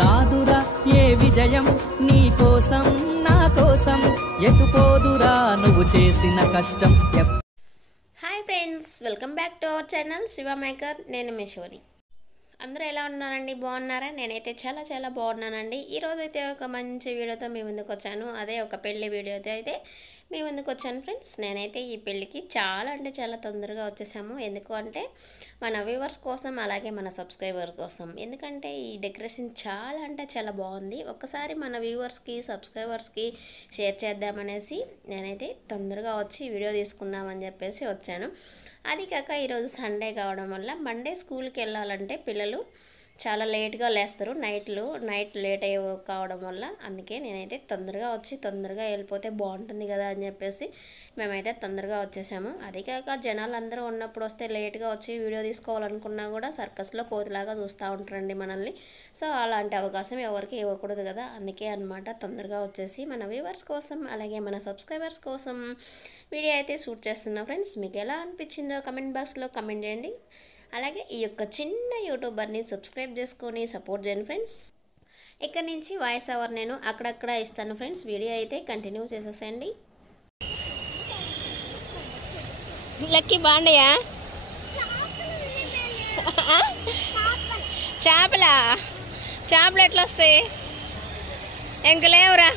రాదురా ఏ విజయం నీ కోసం నా కోసం ఎటుపోదురా నువ్వు చేసిన కష్టం. Hi friends, welcome back to our channel Shiva maker. నేను మిషోరి. అందరూ ఎలా ఉన్నారండి? బాగున్నారా? నేనైతే చాలా బాగున్నానండి. ఈరోజు అయితే ఒక మంచి వీడియోతో మీ ముందుకు వచ్చాను. అదే ఒక పెళ్లి వీడియోతో అయితే మీ ముందుకు వచ్చాను ఫ్రెండ్స్. నేనైతే ఈ పెళ్ళికి చాలా తొందరగా వచ్చేసాము. ఎందుకు అంటే మన వ్యూవర్స్ కోసం, అలాగే మన సబ్స్క్రైబర్ కోసం. ఎందుకంటే ఈ డెకరేషన్ చాలా బాగుంది. ఒక్కసారి మన వ్యూవర్స్కి, సబ్స్క్రైబర్స్కి షేర్ చేద్దామనేసి నేనైతే తొందరగా వచ్చి వీడియో తీసుకుందామని చెప్పేసి వచ్చాను. అది కాక ఈరోజు సండే కావడం వల్ల మండే స్కూల్కి వెళ్ళాలంటే పిల్లలు చాలా లేట్గా లేస్తారు. నైట్ లేట్ అయ్యి కావడం వల్ల అందుకే నేనైతే తొందరగా వచ్చి తొందరగా వెళ్ళిపోతే బాగుంటుంది కదా అని చెప్పేసి మేమైతే తొందరగా వచ్చేసాము. అది కాక జనాలు అందరూ ఉన్నప్పుడు వస్తే లేట్గా వచ్చి వీడియో తీసుకోవాలనుకున్నా కూడా సర్కస్లో కోతిలాగా చూస్తూ ఉంటారండి మనల్ని. సో అలాంటి అవకాశం ఎవరికి ఇవ్వకూడదు కదా, అందుకే అన్నమాట తొందరగా వచ్చేసి మన వ్యూవర్స్ కోసం, అలాగే మన సబ్స్క్రైబర్స్ కోసం వీడియో అయితే షూట్ చేస్తున్నా ఫ్రెండ్స్. మీకు ఎలా అనిపించిందో కమెంట్ బాక్స్లో కమెంట్ చేయండి. అలాగే ఈ యొక్క చిన్న యూట్యూబర్ని సబ్స్క్రైబ్ చేసుకొని సపోర్ట్ చేయండి ఫ్రెండ్స్. ఇక్కడ నుంచి వాయిస్ ఓవర్ నేను అక్కడక్కడ ఇస్తాను ఫ్రెండ్స్. వీడియో అయితే కంటిన్యూ చేసేసేయండి. లక్కీ బాండయా చేపలు ఎట్లా వస్తాయి? ఎంకలేవురా.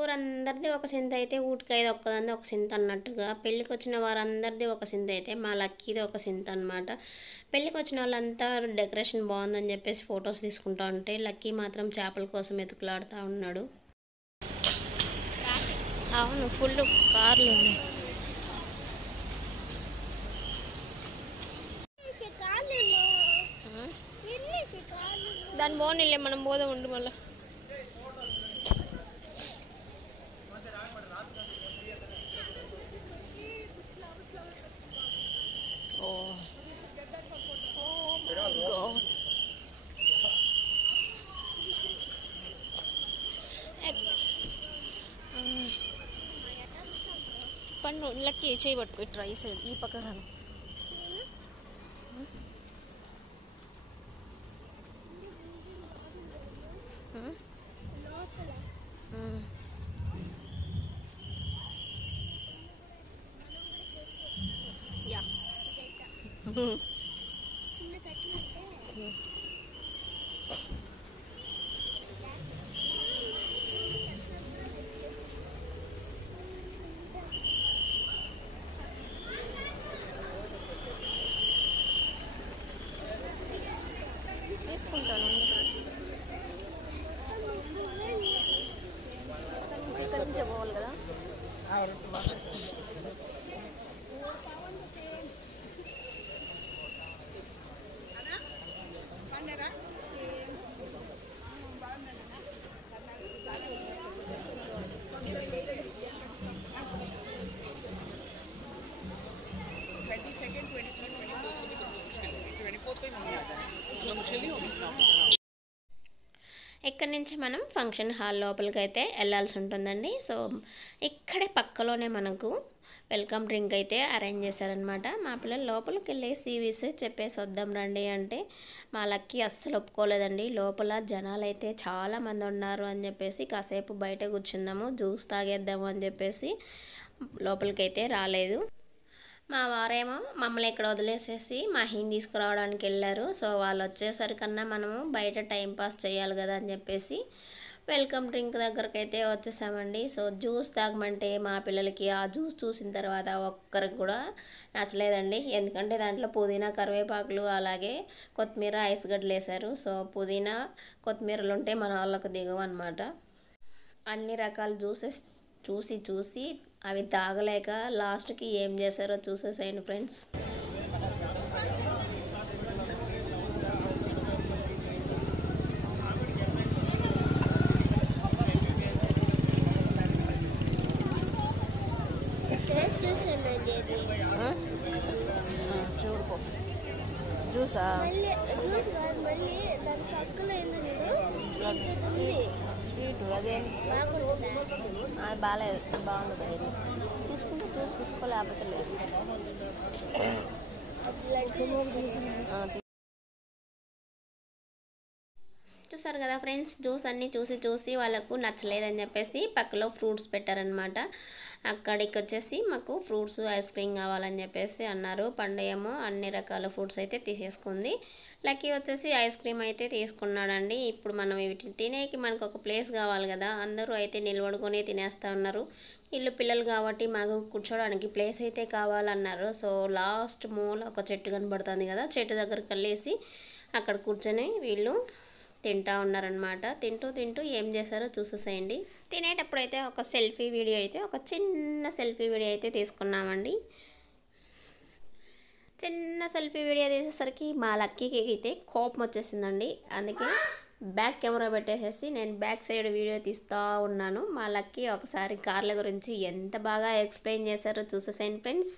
ఊరందరిది ఒక సింత అయితే ఊటికైదు ఒక్కదంది ఒక సింత అన్నట్టుగా పెళ్ళికి వచ్చిన వారందరిది ఒక సింత అయితే మా లక్కీది ఒక సింత అనమాట. పెళ్ళికి వచ్చిన వాళ్ళంతా డెకరేషన్ బాగుందని చెప్పేసి ఫొటోస్ తీసుకుంటా ఉంటే లక్కీ మాత్రం చేపల కోసం ఎతుకులాడుతూ ఉన్నాడు. అవును, ఫుల్ కార్లు ఉన్నాయి. దాని బాగుండే మనం పోదాం ఉండు మళ్ళీ. పండు లక్కీ చేయి పట్టుకో, ఇట్రా ఈ సైడ్, ఈ పక్క రాను. యా తీసుకుంటాను. ఇక్కడ నుంచే పోవాలి కదా. ఇక్కడ నుంచి మనం ఫంక్షన్ హాల్ లోపలికి అయితే వెళ్ళాల్సి ఉంటుందండి. సో ఇక్కడే పక్కలోనే మనకు వెల్కమ్ డ్రింక్ అయితే అరేంజ్ చేశారనమాట. మా పిల్లలు లోపలికి వెళ్ళేసి చెప్పేసి వద్దాం రండి అంటే మా లక్కీ అస్సలు ఒప్పుకోలేదండి. లోపల జనాలు అయితే చాలామంది ఉన్నారు అని చెప్పేసి కాసేపు బయట కూర్చుందాము, జ్యూస్ తాగేద్దాము అని చెప్పేసి లోపలికి అయితే రాలేదు. మా వారేమో మమ్మల్ని ఇక్కడ వదిలేసేసి మహిని తీసుకురావడానికి వెళ్ళారు. సో వాళ్ళు వచ్చేసరికన్నా మనము బయట టైంపాస్ చేయాలి కదా అని చెప్పేసి వెల్కమ్ డ్రింక్ దగ్గరకు అయితే వచ్చేసామండి. సో జ్యూస్ తాగమంటే మా పిల్లలకి ఆ జ్యూస్ చూసిన తర్వాత ఒక్కరికి కూడా నచ్చలేదండి. ఎందుకంటే దాంట్లో పుదీనా, కరివేపాకులు, అలాగే కొత్తిమీర, ఐస్ గడ్డలు వేశారు. సో పుదీనా, కొత్తిమీరలు ఉంటే మన వాళ్ళకు దిగవు అనమాట. అన్ని రకాల జ్యూసెస్ చూసి అవి తాగలేక లాస్ట్కి ఏం చేశారో చూసేసేయండి ఫ్రెండ్స్. చూడుకో జ్యూసా? స్వీట్ అదే అది బాగాలేదు, బాగుంది. తీసుకుంటే చూసి తీసుకోలేకపోతే లేదు. చూసారు కదా ఫ్రెండ్స్, జ్యూస్ అన్నీ చూసి చూసి వాళ్ళకు నచ్చలేదని చెప్పేసి పక్కలో ఫ్రూట్స్ పెట్టారనమాట. అక్కడికి వచ్చేసి మాకు ఫ్రూట్స్ ఐస్ క్రీమ్ కావాలని చెప్పేసి అన్నారు. పండు ఏమో అన్ని రకాల ఫ్రూట్స్ అయితే తీసేసుకుంది. లక్కీ వచ్చేసి ఐస్ క్రీమ్ అయితే తీసుకున్నాడండి. ఇప్పుడు మనం వీటిని తినేకి మనకు ఒక ప్లేస్ కావాలి కదా, అందరూ అయితే నిలబడుకొని తినేస్తూ ఉన్నారు. వీళ్ళు పిల్లలు కాబట్టి మాకు కూర్చోడానికి ప్లేస్ అయితే కావాలన్నారు. సో లాస్ట్ మూల ఒక చెట్టు కనబడుతుంది కదా, చెట్టు దగ్గరికి వెళ్ళేసి అక్కడ కూర్చొని వీళ్ళు తింటూ ఉన్నారనమాట. తింటూ తింటూ ఏం చేశారో చూసేసేయండి. తినేటప్పుడు అయితే ఒక సెల్ఫీ వీడియో అయితే, ఒక చిన్న సెల్ఫీ వీడియో అయితే తీసుకున్నామండి. చిన్న సెల్ఫీ వీడియో తీసేసరికి మా లక్కీకి అయితే కోపం వచ్చేసిందండి. అందుకే బ్యాక్ కెమెరా పెట్టేసేసి నేను బ్యాక్ సైడ్ వీడియో తీస్తూ ఉన్నాను. మా లక్కీ ఒకసారి కార్ల గురించి ఎంత బాగా ఎక్స్ప్లెయిన్ చేశారో చూసేసేయండి ఫ్రెండ్స్.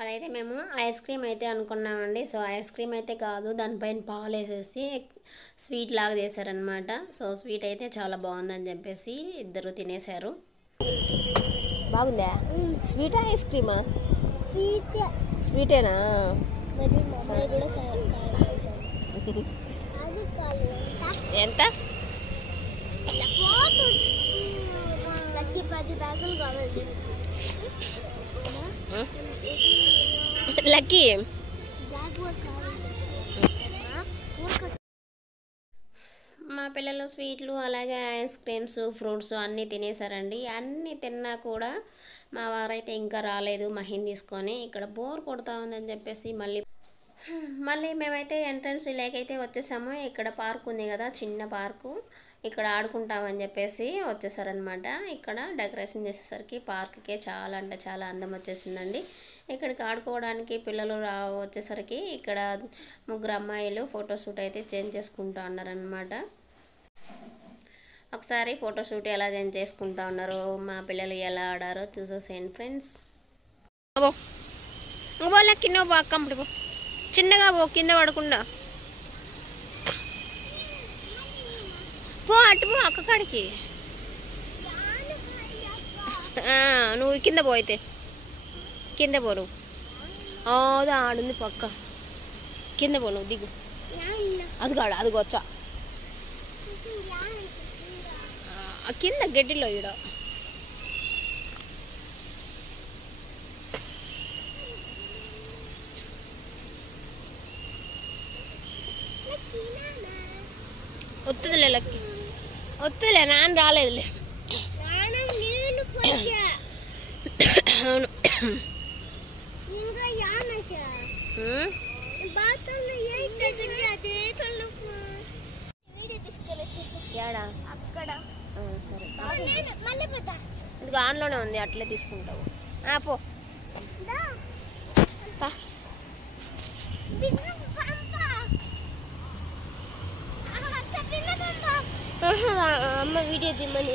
అదైతే మేము ఐస్ క్రీమ్ అయితే అనుకున్నామండి. సో ఐస్ క్రీమ్ అయితే కాదు, దానిపైన పాలు వేసేసి స్వీట్ లాగా చేశారనమాట. సో స్వీట్ అయితే చాలా బాగుందని చెప్పేసి ఇద్దరు తినేశారు. బాగుందా? స్వీటా ఐస్ క్రీమా? స్వీటేనా? ఎంత? 10 బ్యాగులు కావాలి. లక్కీ మా పిల్లలు స్వీట్లు అలాగే ఐస్ క్రీమ్స్ ఫ్రూట్స్ అన్నీ తినేసారండి. అన్నీ తిన్నా కూడా మా వారైతే ఇంకా రాలేదు మహిన్ తీసుకొని. ఇక్కడ బోర్ కొడతా ఉందని చెప్పేసి మళ్ళీ మేమైతే ఎంట్రన్స్ లేకైతే వచ్చేసాము. ఇక్కడ పార్క్ ఉంది కదా, చిన్న పార్కు, ఇక్కడ ఆడుకుంటామని చెప్పేసి వచ్చేసారనమాట. ఇక్కడ డెకరేషన్ చేసేసరికి పార్క్కే చాలా అంటే చాలా అందం వచ్చేసిందండి. ఇక్కడికి ఆడుకోవడానికి పిల్లలు వచ్చేసరికి ఇక్కడ ముగ్గురు అమ్మాయిలు ఫోటోషూట్ అయితే చేంజ్ చేసుకుంటా ఉన్నారనమాట. ఒకసారి ఫోటోషూట్ ఎలా చేంజ్ చేసుకుంటా ఉన్నారో, మా పిల్లలు ఎలా ఆడారో చూసేసేయండి ఫ్రెండ్స్. కింద పో అక్క, చిన్నగా పో, కింద పడకుండా పో, అటు పో అక్క కాడికి. నువ్వు కింద పో, అయితే కింద పో నువ్వు. అదా ఆడుంది పక్క, కింద పో నువ్వు, దిగు. అది కాడ అది వచ్చా కింద గడ్డిలో ఈడ. వస్తుందిలే లక్కి, వస్తుందిలే, నాన్న రాలేదులే. అవును. సరే, ఇది ఆన్లోనే ఉంది, అట్లే తీసుకుంటావు. పో అమ్మ వీడియో తీమని.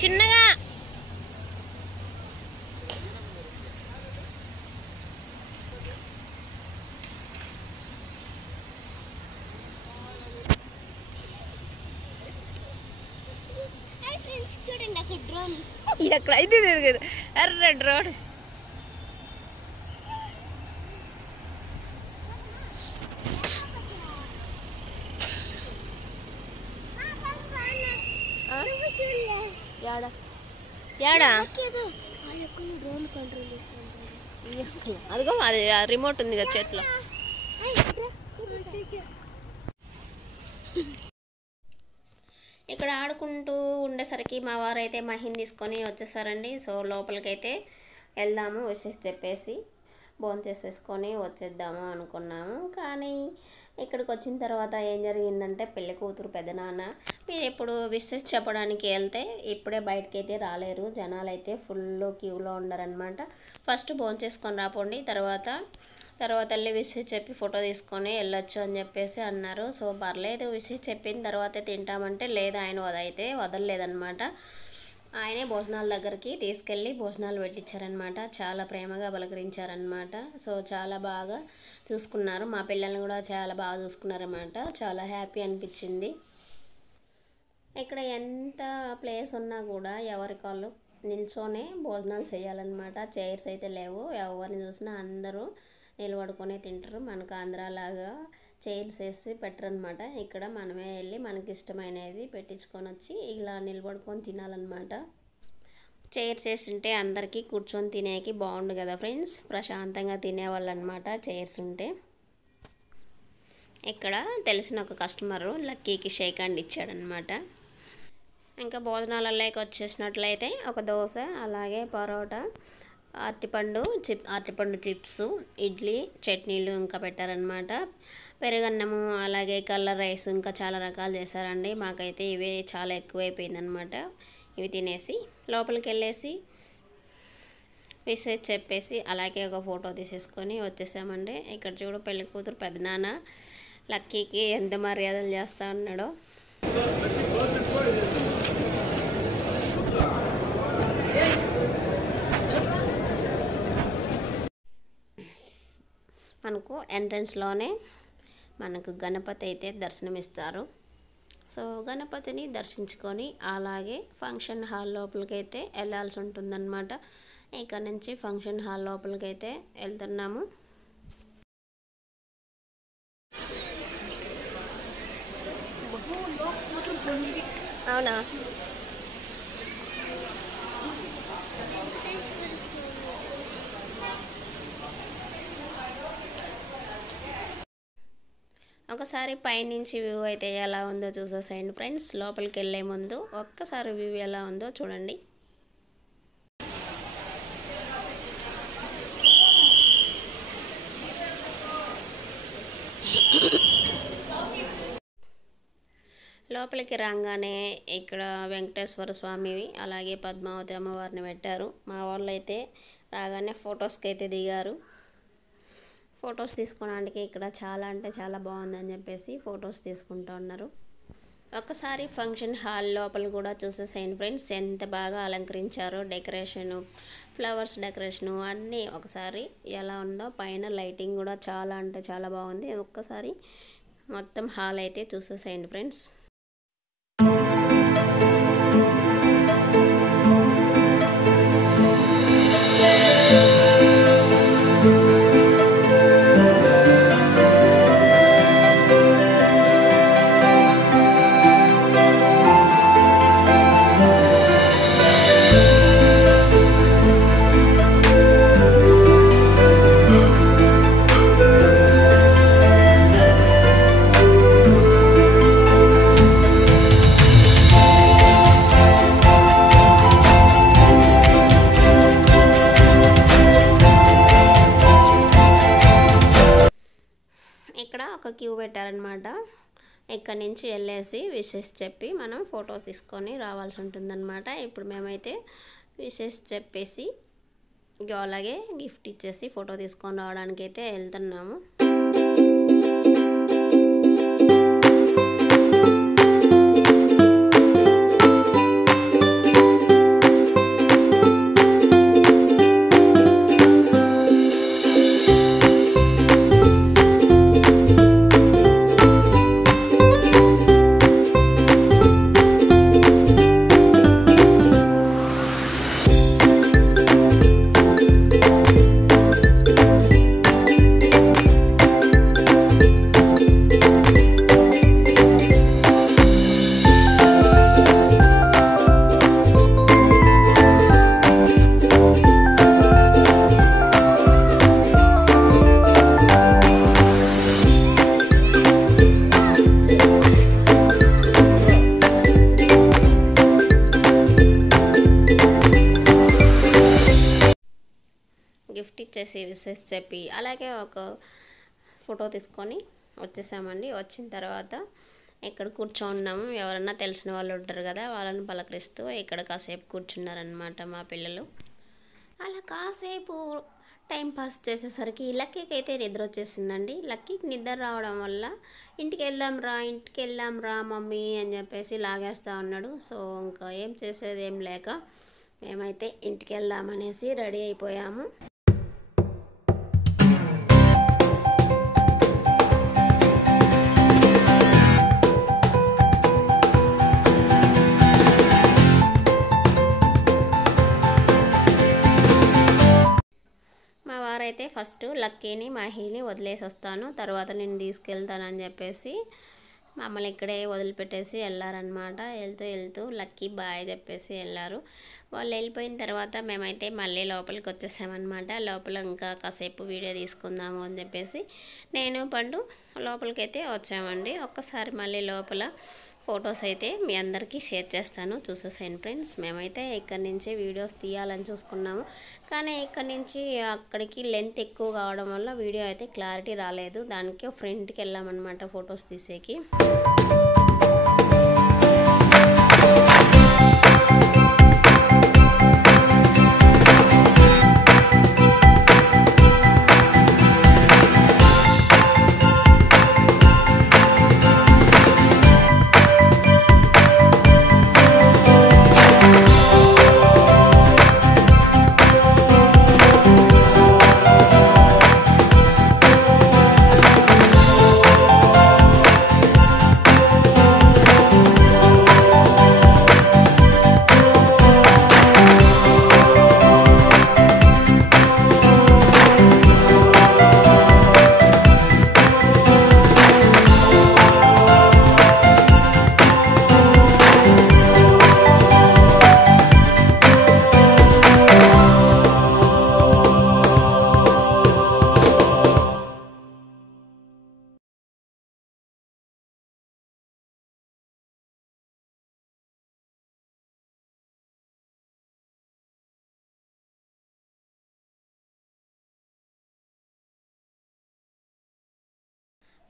చిన్నగా. చూడండి అక్కడ డ్రోన్. ఎక్కడ అయితే తిరగదు, ఎర్ర డ్రోన్. అదిగో అది రిమోట్ ఉంది కదా చేతిలో. ఇక్కడ ఆడుకుంటూ ఉండేసరికి మా వారు అయితే మహిన్ తీసుకొని వచ్చేసారండి. సో లోపలికైతే వెళ్దాము విషెస్ చెప్పేసి భోజనం చేసేసుకొని వచ్చేద్దాము అనుకున్నాము. కానీ ఇక్కడికి వచ్చిన తర్వాత ఏం జరిగిందంటే, పెళ్లి కూతురు పెద్దనాన్న మీరు ఎప్పుడు విషెస్ చెప్పడానికి వెళ్తే ఇప్పుడే బయటకైతే రాలేరు, జనాలు అయితే ఫుల్ క్యూలో ఉన్నారనమాట. ఫస్ట్ భోజనం చేసుకొని రాపోండి, తర్వాత వెళ్ళి విషెస్ చెప్పి ఫోటో తీసుకొని వెళ్ళొచ్చు అని చెప్పేసి అన్నారు. సో పర్లేదు, విషెస్ చెప్పిన తర్వాత తింటామంటే లేదు, ఆయన అయితే వదలలేదనమాట. ఆయనే భోజనాల దగ్గరికి తీసుకెళ్ళి భోజనాలు పెట్టించారనమాట. చాలా ప్రేమగా పలకరించారనమాట. సో చాలా బాగా చూసుకున్నారు, మా పిల్లల్ని కూడా చాలా బాగా చూసుకున్నారనమాట. చాలా హ్యాపీ అనిపించింది. ఇక్కడ ఎంత ప్లేస్ ఉన్నా కూడా ఎవరికాళ్ళు నిల్చొనే భోజనాలు చేయాలన్నమాట. చైర్స్ అయితే లేవు, ఎవరిని చూసినా అందరూ నిలబడుకొని తింటారు. మనకు ఆంధ్రాలాగా చైర్స్ వేసి పెట్టరనమాట. ఇక్కడ మనమే వెళ్ళి మనకి ఇష్టమైనది పెట్టించుకొని వచ్చి ఇలా నిలబడుకొని తినాలన్నమాట. చైర్స్ వేస్తుంటే అందరికీ కూర్చొని తినేకి బాగుండు కదా ఫ్రెండ్స్, ప్రశాంతంగా తినేవాళ్ళు అనమాట చైర్స్ ఉంటే. ఇక్కడ తెలిసిన ఒక కస్టమరు లక్కీకి షేక్ హ్యాండ్ ఇచ్చాడనమాట. ఇంకా భోజనాలలోకి వచ్చేసినట్లయితే ఒక దోశ, అలాగే పరోటా, అరటిపండు చిప్స్, ఇడ్లీ, చట్నీలు ఇంకా పెట్టారనమాట. పెరుగన్నము, అలాగే కలర్ రైస్, ఇంకా చాలా రకాలు చేశారండి. మాకైతే ఇవే చాలా ఎక్కువైపోయిందనమాట. ఇవి తినేసి లోపలికి వెళ్ళేసి విషెస్ చెప్పేసి అలాగే ఒక ఫోటో తీసేసుకొని వచ్చేసామండి. ఇక్కడ చూడు పెళ్లి కూతురు పెద్దనాన్న లక్కీకి ఎంత మర్యాదలు చేస్తూ ఉన్నాడో. మనకు ఎంట్రన్స్లోనే మనకు గణపతి అయితే దర్శనమిస్తారు. సో గణపతిని దర్శించుకొని అలాగే ఫంక్షన్ హాల్ లోపలికి అయితే వెళ్ళాల్సి ఉంటుందన్నమాట. ఇక్కడ నుంచి ఫంక్షన్ హాల్ లోపలికి అయితే వెళ్తున్నాము. అవునా? ఒకసారి పైనుంచి వ్యూ అయితే ఎలా ఉందో చూసేసేయండి ఫ్రెండ్స్. లోపలికి వెళ్ళే ముందు ఒక్కసారి వ్యూ ఎలా ఉందో చూడండి. లోపలికి రాగానే ఇక్కడ వెంకటేశ్వర స్వామివి అలాగే పద్మావతి అమ్మవారిని పెట్టారు. మా వాళ్ళు అయితే రాగానే ఫొటోస్కి అయితే దిగారు. ఫొటోస్ తీసుకోవడానికి ఇక్కడ చాలా అంటే చాలా బాగుందని చెప్పేసి ఫొటోస్ తీసుకుంటూ ఉన్నారు. ఒక్కసారి ఫంక్షన్ హాల్ లోపల కూడా చూసేసేయండి ఫ్రెండ్స్. ఎంత బాగా అలంకరించారో, డెకరేషను, ఫ్లవర్స్ డెకరేషను అన్నీ ఒకసారి ఎలా ఉందో. పైన లైటింగ్ కూడా చాలా అంటే చాలా బాగుంది. ఒక్కసారి మొత్తం హాల్ అయితే చూసేసేయండి ఫ్రెండ్స్. ఇక్కడ ఒక క్యూ పెట్టారనమాట. ఇక్కడ నుంచి వెళ్ళేసి విషెస్ చెప్పి మనం ఫొటోస్ తీసుకొని రావాల్సి ఉంటుందన్నమాట. ఇప్పుడు మేమైతే విషెస్ చెప్పేసి అలాగే గిఫ్ట్ ఇచ్చేసి ఫోటో తీసుకొని రావడానికి అయితే వెళ్తున్నాము. గిఫ్ట్ ఇచ్చేసి విషెస్ చెప్పి అలాగే ఒక ఫోటో తీసుకొని వచ్చేసామండి. వచ్చిన తర్వాత ఇక్కడ కూర్చోన్నాము. ఎవరన్నా తెలిసిన వాళ్ళు ఉంటారు కదా, వాళ్ళని పలకరిస్తూ ఇక్కడ కాసేపు కూర్చున్నారనమాట మా పిల్లలు. అలా కాసేపు టైం పాస్ చేసేసరికి లక్కీకి అయితే నిద్ర వచ్చేసిందండి. లక్కీకి నిద్ర రావడం వల్ల ఇంటికి వెళ్దాం రా మమ్మీ అని చెప్పేసి లాగేస్తూ ఉన్నాడు. సో ఇంకా ఏం చేసేది ఏం లేక మేమైతే ఇంటికి వెళ్దామనేసి రెడీ అయిపోయాము. అయితే ఫస్ట్ లక్కీని మాహీని వదిలేసి వస్తాను, తర్వాత నేను తీసుకెళ్తానని చెప్పేసి మమ్మల్ని ఇక్కడే వదిలిపెట్టేసి వెళ్ళారనమాట. వెళ్తూ లక్కీ బాయ్ చెప్పేసి వెళ్ళారు. వాళ్ళు వెళ్ళిపోయిన తర్వాత మేమైతే మళ్ళీ లోపలికి వచ్చేసామన్నమాట. లోపల ఇంకా కాసేపు వీడియో తీసుకుందాము అని చెప్పేసి నేను పండు లోపలికైతే వచ్చామండి. ఒక్కసారి మళ్ళీ లోపల ఫొటోస్ అయితే మీ అందరికీ షేర్ చేస్తాను, చూసేసాను ఫ్రెండ్స్. మేమైతే ఇక్కడి నుంచి వీడియోస్ తీయాలని చూసుకున్నాము, కానీ ఇక్కడి నుంచి అక్కడికి లెంత్ ఎక్కువ కావడం వల్ల వీడియో అయితే క్లారిటీ రాలేదు. దానికి ఫ్రంట్కి వెళ్ళామన్నమాట ఫొటోస్ తీసేకి.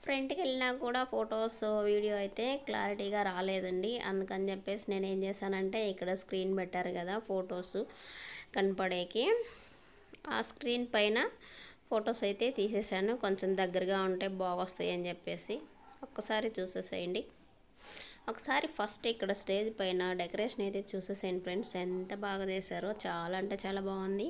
ఫ్రంట్కి వెళ్ళినా కూడా ఫొటోస్ వీడియో అయితే క్లారిటీగా రాలేదండి. అందుకని చెప్పేసి నేను ఏం చేశానంటే ఇక్కడ స్క్రీన్ పెట్టారు కదా ఫొటోస్ కనపడేకి, ఆ స్క్రీన్ పైన ఫొటోస్ అయితే తీసేసాను. కొంచెం దగ్గరగా ఉంటే బాగొస్తాయి అని చెప్పేసి ఒక్కసారి చూసేసేయండి. ఒకసారి ఫస్ట్ ఇక్కడ స్టేజ్ పైన డెకరేషన్ అయితే చూసేసేయండి ఫ్రెండ్స్. ఎంత బాగా చేశారో, చాలా అంటే చాలా బాగుంది.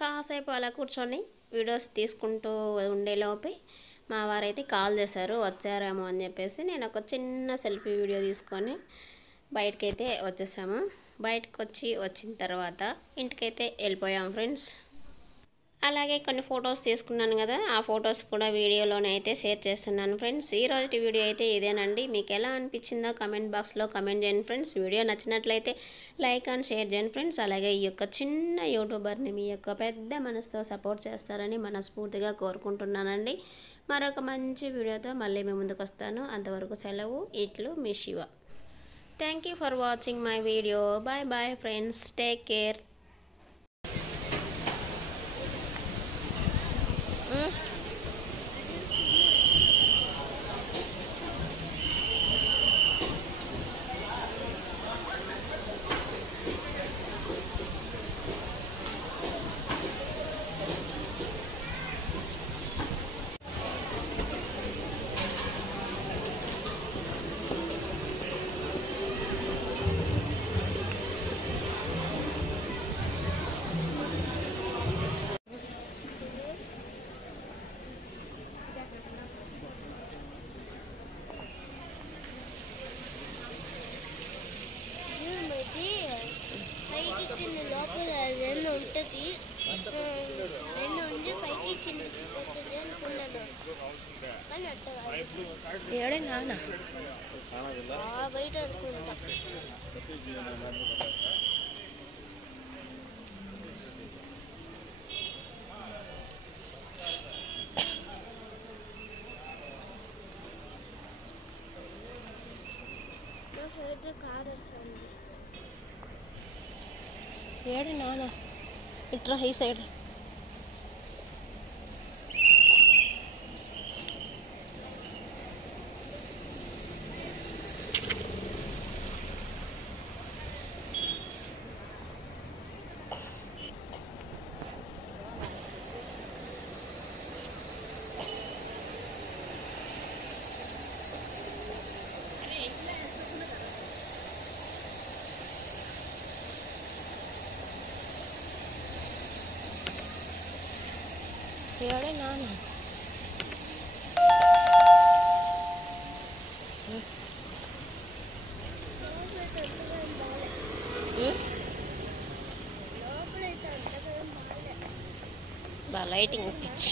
కాసేపు అలా కూర్చొని వీడియోస్ తీసుకుంటూ ఉండేలోపే మా వారైతే కాల్ చేశారు, వచ్చారేమో అని చెప్పేసి నేను ఒక చిన్న సెల్ఫీ వీడియో తీసుకొని బయటకైతే వచ్చేసాము. బయటకు వచ్చిన తర్వాత ఇంటికైతే వెళ్ళిపోయాము ఫ్రెండ్స్. అలాగే కొన్ని ఫొటోస్ తీసుకున్నాను కదా, ఆ ఫొటోస్ కూడా వీడియోలోనే అయితే షేర్ చేస్తున్నాను ఫ్రెండ్స్. ఈ రోజు వీడియో అయితే ఇదేనండి. మీకు ఎలా అనిపించిందో కమెంట్ బాక్స్లో కమెంట్ చేయండి ఫ్రెండ్స్. వీడియో నచ్చినట్లయితే లైక్ అండ్ షేర్ చేయండి ఫ్రెండ్స్. అలాగే ఈ యొక్క చిన్న యూట్యూబర్ని మీ యొక్క పెద్ద మనసుతో సపోర్ట్ చేస్తారని మనస్ఫూర్తిగా కోరుకుంటున్నానండి. మరొక మంచి వీడియోతో మళ్ళీ మీ ముందుకు వస్తాను. అంతవరకు సెలవు. ఇట్లు మీ Shiva. Thank you for watching my video. Bye bye friends. Take care. పైకి కింద లోపల రెండు ఉంటుంది, రెండు ఉంది పైకి కిందకి పోతుంది అనుకున్నాను. కానీ అట్ట ఏడే నాన్న బయట అనుకుంటా. నా సైడ్ కార్ వస్తుంది. ఏడే నాన్న ఇట్రా ఈ సైడ్. ఏడే నాన్న లైటింగ్ పిచ్చి.